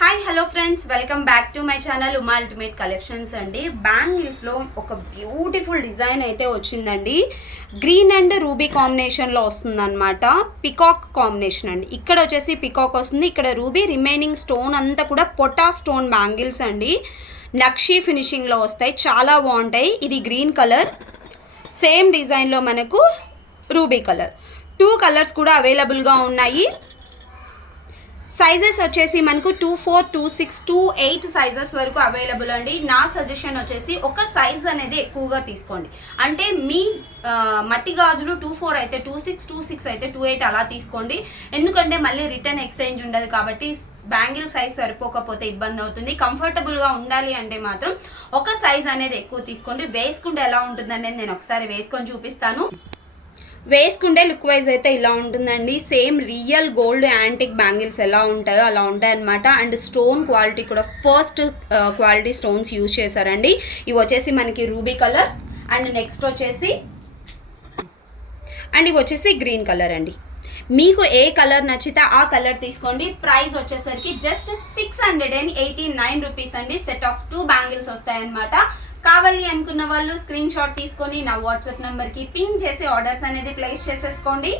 Hi hello friends, welcome back to my channel Uma ultimate collections అండి. బ్యాంగిల్స్లో ఒక beautiful design అయితే వచ్చిందండి. గ్రీన్ అండ్ రూబీ కాంబినేషన్లో వస్తుందన్నమాట. పికాక్ కాంబినేషన్ అండి. ఇక్కడ వచ్చేసి పికాక్ వస్తుంది, ఇక్కడ రూబీ. రిమైనింగ్ స్టోన్ అంతా కూడా పొటా స్టోన్ బ్యాంగిల్స్ అండి. నక్షీ ఫినిషింగ్లో వస్తాయి, చాలా బాగుంటాయి. ఇది గ్రీన్ కలర్, సేమ్ డిజైన్లో మనకు రూబీ కలర్. 2 కలర్స్ కూడా అవైలబుల్గా ఉన్నాయి. సైజెస్ వచ్చేసి మనకు 24, 26, 28 సైజెస్ వరకు అవైలబుల్ అండి. నా సజెషన్ వచ్చేసి ఒక సైజ్ అనేది ఎక్కువగా తీసుకోండి. అంటే మీ మట్టి గాజులు 24 అయితే 26, 26 అయితే 28 అలా తీసుకోండి. ఎందుకంటే మళ్ళీ రిటర్న్ ఎక్స్చేంజ్ ఉండదు కాబట్టి బ్యాంగిల్ సైజ్ సరిపోకపోతే ఇబ్బంది అవుతుంది. కంఫర్టబుల్గా ఉండాలి అంటే మాత్రం ఒక సైజ్ అనేది ఎక్కువ తీసుకోండి. వేసుకుంటే ఎలా ఉంటుంది అనేది నేను ఒకసారి వేసుకొని చూపిస్తాను. వేసుకుంటే లుక్ వైజ్ అయితే ఇలా ఉంటుందండి. Same real gold antique bangles ఎలా ఉంటాయో అలా ఉంటాయి అనమాట. అండ్ స్టోన్ క్వాలిటీ కూడా ఫస్ట్ క్వాలిటీ స్టోన్స్ యూజ్ చేశారండి. ఇవి వచ్చేసి మనకి రూబీ కలర్ అండ్ నెక్స్ట్ వచ్చేసి ఇవి వచ్చేసి గ్రీన్ కలర్ అండి. మీకు ఏ కలర్ నచ్చితే ఆ కలర్ తీసుకోండి. ప్రైస్ వచ్చేసరికి జస్ట్ 689 రూపీస్ అండి. సెట్ ఆఫ్ 2 బ్యాంగిల్స్ వస్తాయన్నమాట. కావాలి అనుకున్న వాళ్ళు స్క్రీన్ షాట్ తీసుకొని నా వాట్సాప్ నెంబర్కి పింగ్ చేసి ఆర్డర్స్ అనేది ప్లేస్ చేసేసుకోండి.